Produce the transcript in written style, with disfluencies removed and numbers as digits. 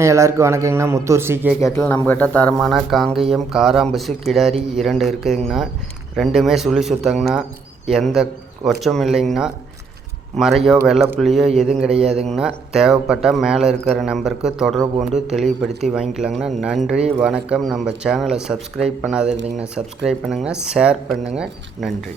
எல்லாருக்கும் வணக்கங்கண்ணா. முத்தூர் சிகே கேட்டில் நம்மக்கிட்ட தரமான காங்கேயம் காராம்பசு கிடாரி 2 இருக்குதுங்கண்ணா. ரெண்டுமே சுழி சுத்தங்கண்ணா. எந்த ஒச்சமும் இல்லைங்கண்ணா. மறையோ வெள்ளைப்புள்ளியோ எதுவும் கிடையாதுங்கண்ணா. தேவைப்பட்டால் மேலே இருக்கிற நம்பருக்கு தொடர்பு கொண்டு தெளிவுபடுத்தி வாங்கிக்கலாங்கண்ணா. நன்றி, வணக்கம். நம்ம சேனலை சப்ஸ்கிரைப் பண்ணாத இருந்தீங்கன்னா சப்ஸ்கிரைப் பண்ணுங்கள், ஷேர் பண்ணுங்கள். நன்றி.